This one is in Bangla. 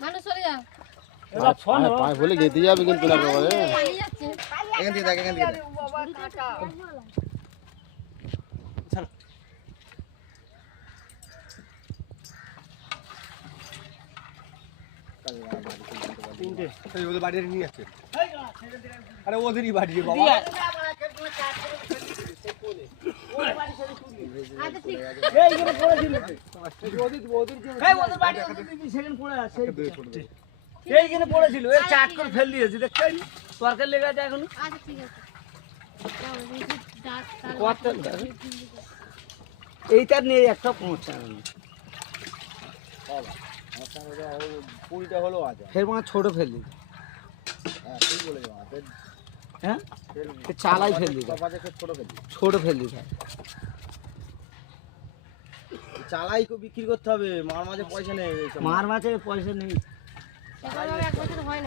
মানুষ চলে যাও পায়ে বলে যেতে যাবে কিন্তু একেবারে পালিয়ে যাচ্ছে এখান থেকে দেখ এখান থেকে দেখ। এই ওদের বাড়ি নিয়ে যাচ্ছে আরে ওদেরই বাড়ি রে বাবা আচ্ছা ঠিক এইখানে পড়েছিল ওদের বাড়ি সেখানে পড়ে আছে এইখানে পড়েছিল এই চাট করে ফেল দিয়েছে দেখছেন তরকারি লেগে আছে এখন আচ্ছা ঠিক আছে যাও, দেখি ডাক তার কত এইটার নিয়ে একটা পৌঁছা কুড়িটা হলো আছে ফের মানে ছোট ফেল দিই হ্যাঁ ঠিক বলে যাও হ্যাঁ চালাই ফেল দিই ছোট ফেলি ছোট ফেল দিই চালাই বিক্রি করতে হবে মার মাঝে পয়সা নেই মার মাছে পয়সা নেই এক বছর হয় না